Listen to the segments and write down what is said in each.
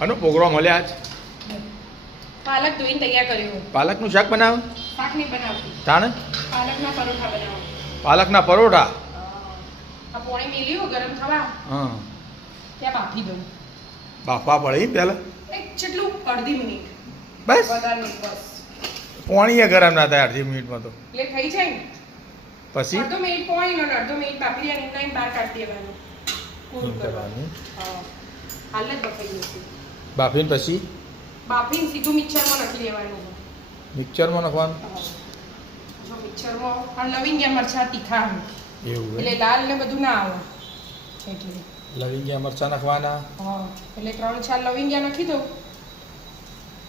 આનો પ્રોગ્રામ મળે આજ પાલક ધોઈને તૈયાર કર્યું. પાલકનું શાક બનાવ શાક નહીં બનાવતી. તાણે પાલકના પરોઠા બનાવો. પાલકના પરોઠા. આ પોણી મેલ્યું ગરમ થવા હા ત્યાં બાફી દઉં. બાફવા પડે એમ પહેલાં એક જેટલું અડધી મિનિટ બસ વધારે નહીં બસ. પોણીએ ગરમ ના થાય અડધી મિનિટમાં તો એટલે થઈ જાય ને પછી અડધો મિનિટ પોણી ને અડધો મિનિટ બાફી અને એમના એમ બહાર કાઢી દેવાનું. કૂલ કરવાનું. હા હાલ જ બફાઈ જશે. બાફીને પછી બાફીને સીધું મિક્સરમાં નાખી દેવાનું. મિક્સરમાં નાખવાનું જો મિક્સરમાં આ લવિંગિયા મરચાં તીખા હોય એવું એટલે લાલ ને બધું ના આવે એટલે લવિંગિયા મરચાં નાખવાના હા એટલે 3-4 લવિંગિયા નાખી દઉં.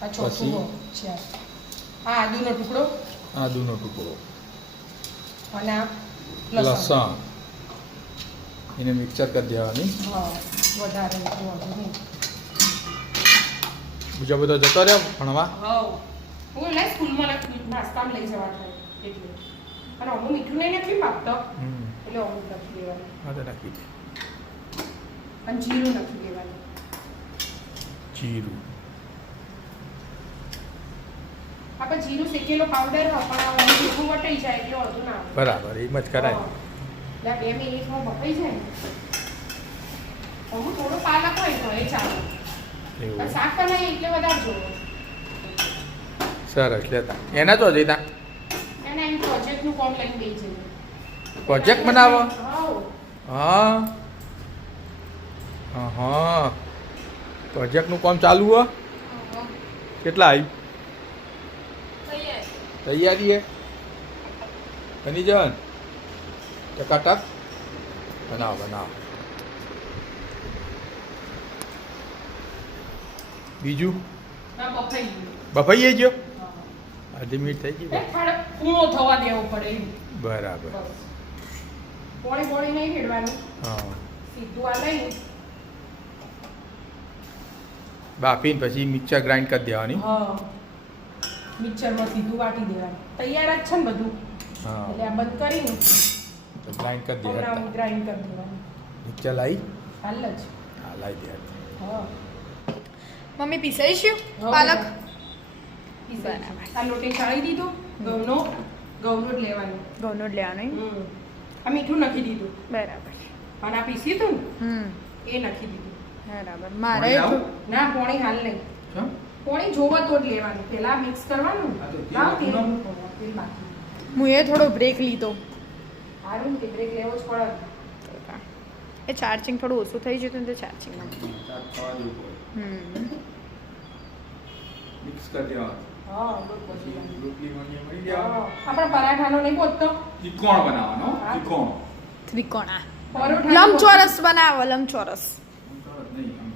આ ચોથું છે આ આદુનો ટુકડો આદુનો ટુકડો અને આ લસણ એને મિક્સર કરી દેવાની. હા વધારે નહીં. બીજો બધો જતો રહ્યો ભણવા. હા હું લઈ સ્કૂલમાં નાસ્તામાં લઈ જવા થાય એટલે અને અમુક મીઠું નહીં નથી માગતો એટલે અમુક નાખી દેવાનું. હા તો નાખી દે અને જીરું નાખી દેવાનું. જીરું આપણે જીરું શેકેલો પાવડર પણ જીરું વટાઈ જાય એટલે અડધું ના આવે. બરાબર એમ જ કરાય. એટલે 2 મિનિટમાં બફાઈ જાય ને અમુક થોડો પાલક હોય તો એ ચાલે. એવું શાક બનાવીએ એટલે વધારે જોવો. સરસ લેતા એના તો જઈતા એને એમ પ્રોજેક્ટનું કામ લઈને બેસી જઈએ. પ્રોજેક્ટ બનાવો. હા હા હા પ્રોજેક્ટનું કામ ચાલુ હો. કેટલા આવી તૈયારી હે બની જવાન ટકાટક બનાવો બનાવો. બીજું ના બફાઈ ગયું. બફાઈ ગયો અડધી મિનિટ થઈ ગઈ. થોડો કૂણો થવા દેવો પડે એમ. બરાબર પોણી પોણી નહીં ખેડવાનું હા સીધું આ લઈ બાફીને પછી મિક્સર ગ્રાઇન્ડ કરી દેવાની. હા મિક્સરમાં સીધું વાટી દેવાનું. તૈયાર જ છે ને બધું હા એટલે આ બંધ કરીને તો ગ્રાઇન્ડ કરી હમણાં દે. ગ્રાઇન્ડ કરી દેવાનું. મિક્સર લાવી હાલ જ હા લાવી દે. હા મમ્મી પીસાઈશું હા, પાલક બરાબર. આ લોટે ચાળી દીધું ઘઉંનો જ લેવાનું. ઘઉંનો જ લેવાનો એમ? આ મીઠું નાખી દીધું બરાબર અને આ પીસી હતું ને હમ એ નાખી દીધું. બરાબર મારે પાણી આવું? ના પોણી હાલ નહીં. કેમ? પોણી જોવો તો જ લેવાનું. પેલા મિક્સ કરવાનું. હા, તો તેલ હા, નાખવું તેલ ના? મૂકવાનું. તેલ બાકી. હું એ થોડો બ્રેક લીધો હારું ને, બ્રેક લેવો જ પડે. એ ચાર્જિંગ થોડું ઓછું થઈ જતું ને તો ચાર્જિંગમાં મિક્સ કરી દેવાનું. હા, દૂધ પછી નાખી. રોટલી મળી હા, જાય. આપણે પરાઠાનો નહીં પોતતો. ત્રિકોણ બનાવવાનો હા. ત્રિકોણ. ત્રિકોણા પરોઠાનો લંબચોરસ બનાવો લંબચોરસ નહીં આમ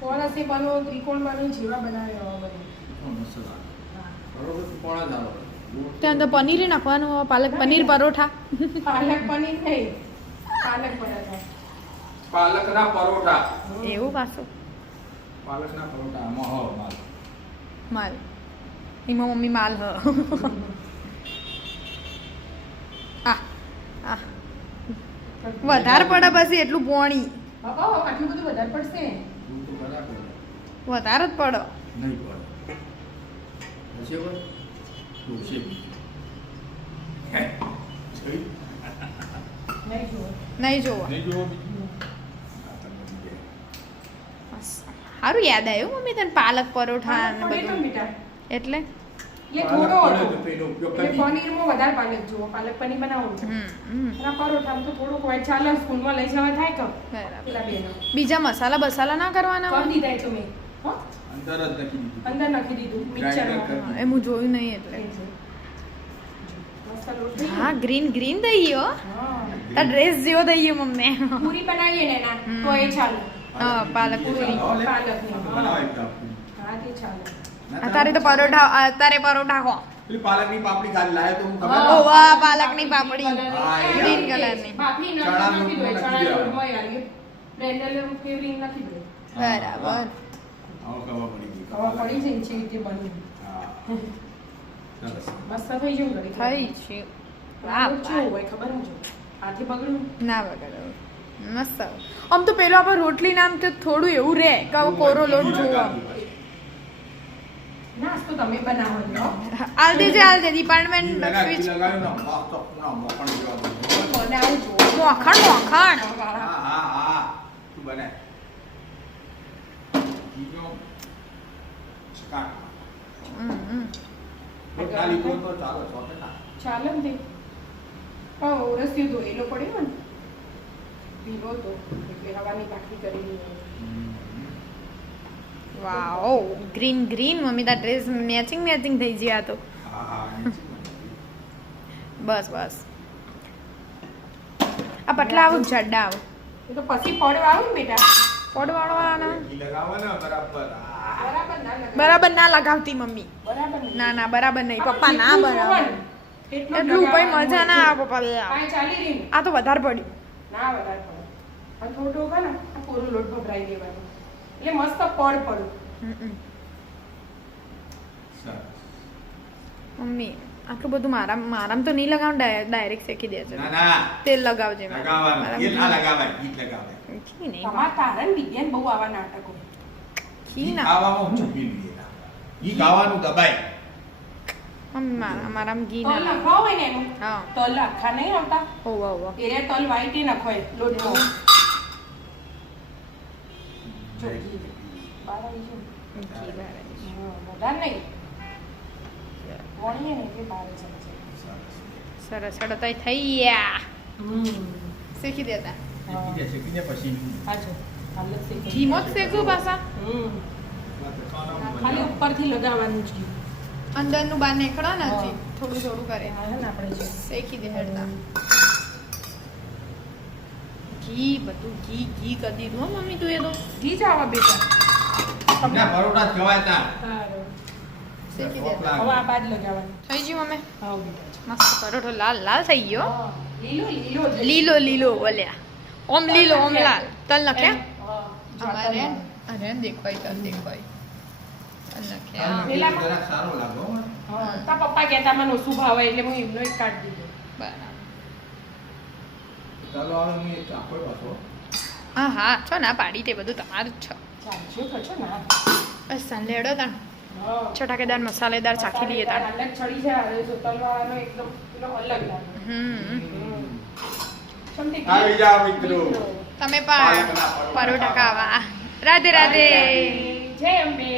ચોરસ એ બનો, ત્રિકોણ બનો, જેવા બનાવે એવા બને. ત્રિકોણ મસ્ત લાગે. હા. બરોબર ત્રિકોણ જ આવે. ત્યાં અંદર પનીર નાખવાનું પાલક પનીર પરોઠા પાલક પનીર નહીં, પાલક પરાઠા. પાલકના પરોઠા. એવું પાછું પાલકના પરોઠા આમાં હો માલ. માલ એમાં મમ્મી માલ હ આ આ વધારે પડે પછી એટલું પોણી હા, આટલું બધું વધારે પડશે. દૂધ તો બરાબર. વધારે જ પડો નહીં પડે. હશે કોઈ? ડોસે બી. જોઈ? નહીં જુઓ. નહીં જોવો નહીં જોવો બીજું? સારું યાદ આવ્યું મમ્મી તને પાલક પરોઠા ને પાલક પનીર બધું મીઠા. એટલે એટલે થોડો પાલક હતો. પડે તો એનો ઉપયોગ એટલે કરી. પનીરમાં વધારે પાલક જુઓ. પાલક પનીર બનાવવાનું છે. હમ અને પરોઠામાં તો થોડુંક હોય ચાલે. સ્કૂલમાં લઈ જવા થાય કે બરાબર પેલા બેનો બીજા મસાલા બસાલા ના કરવાના કરી હોય? દીધા એ તો મેં. હો? અંદર જ નાખી દીધું. અંદર નાખી દીધું Grinder મિક્સરમાં. કરી. હા, એ હું જોયું નહીં એટલે મસ્ત લોટ થઈ હા ગયો. ગ્રીન ગ્રીન દઈ ગયો હા. તાર ડ્રેસ જેવો દઈ ગયો મમ્મી પૂરી બનાવીએ ને એના હમ. તો એ ચાલે. હા પાલક પૂરી પાલકની. આ તો બનાવાય એકદમ. હા તે ચાલે. અત્યારે તો પરોઠા અત્યારે પરોઠા હો પેલી પાલકની પાપડી ખાલી લાયો તો હું ખબર હા. ના? ઓ વાહ પાલકની પાપડી હા, એ ગ્રીન કલરની બાફી ચણા નાખી દો. લોટમાં ચણા નાખી લોટમાં યાર એ બ્લેન્ડર કેવી નાખી દો. બરાબર આવો ખબર પડી ગઈ. હવે પડી જાય ને છે રીતે બની. હા. સરસ. મસ્ત થઈ જાય ઘડી. થઈ છે વાહ આવું કેવું હોય ખબર છે? હાથે પકડ્યું ના વગર મસ્ત આમ તો પેલો આપણે રોટલી નામ તો થોડું એવું રહે કે હવે કોરો લોટ જોવો નાસ્તો તમે બનાવો છો આલ દેજે ડિપાર્ટમેન્ટ સ્વિચ બનાવું છો મોખણ તું બને ઘીનો ચકાક ખાલી કોણ તો ચાલો ચોટે ના ચાલે ને તે ઓરસથી ધોયેલો પડ્યો ને ભીનો તો એટલે હવાની ભાખરી કરી વાવ ગ્રીન મમ્મી તા ડ્રેસ મેચિંગ થઈ ગયા તો બસ આ પટલા આવું જડા આવું એ તો પછી પડવા આવું ને બેટા પડવાળવાના ઘી લગાવવાના બરાબર બરાબર ના લગાવતી મમ્મી બરાબર નહીં. ના બરાબર નહીં પપ્પા ના બરાબર એટલું એટલું કઈ મજા ના આવે પપ્પા કાંઈ ચાલી રહી ને. આ તો વધારે પડ્યું ના વધારે પડે અને થોડું હોય ને આ કોરો લોટ ભભરાઈ દેવાનો એટલે મસ્ત પડું સરસ મમ્મી આટલું બધું મારામ તો નહીં લગાવ ડાયરેક્ટ શેકી દેજે ના તેલ લગાવજે લગાવવાનું ઘી ના લગાવાય ઘી લગાવાય ઘી નહીં તમારા તારણ વિદ્યાન બહુ આવા નાટકો ઘી ના ખાવામાં હું ચૂપી લઈએ ઘી ખાવાનું દબાય મમ્મી મારામ ઘી તલ ના નખવા હોય ને એનું હા તલ આખા નહીં આવતા હોવ એ તલ white એ નખોય લોટમાં જો ઘી બહાર આવી ગયું. ઘી વાળા હા, વધારે નહીં વણીએ ને એટલે બહાર જાય છે. સરસ હેડો તો થઈ ગયા શેકી દેતા શેકી દે પછી પાછો હાલ જ શેકી. ઘીમાં જ શેકવું પાછા ખાલી ઉપરથી લગાવવાનું જ ઘી. અંદરનું બહાર નીકળો ને હજી થોડું કરે હા ને આપણે જે શેકી દે હેડતા ઘી બધું ઘી કરી દીધું હો મમ્મી તું એ તો ઘી જ આવા બેટા ના પરોઠા જ ખવાય તા સારું. શેકી દેતા હવે આ બાદ લગાવવાનું થઈ ગયું મમ્મી હા બેટા મસ્ત પરોઠો લાલ થઈ ગયો હા, લીલો જ. લીલો ઓલ્યા ઓમ લીલો ઓમ લાલ તલ નખ્યા હા, અમારે અરે દેખાય તલ દેખાય તલ નખ્યા પેલામાં- જરાક સારો લાગો હા, તાર પપ્પા કહેતા મને ઓછું ભાવે એટલે હું એમનો જ કાઢી દીધો. બરાબર ચાલો હવે હું એક ચાખો પાછો હા છો ના પાડી તે બધું તમારું જ છો ચાલશે તો છો ના. બસ સાંજેડો તાણ હા. છટાકેદાર મસાલેદાર ચાખી લઈએ તાણ અલગ ચડી જાય હવે જો તલવાળાનો એકદમ પેલો અલગ લાગે. સમજી ગઈ? આવી જાઓ મિત્રો. તમે પણ પરોઠા ખાવા રાધે રાધે જય અંબે.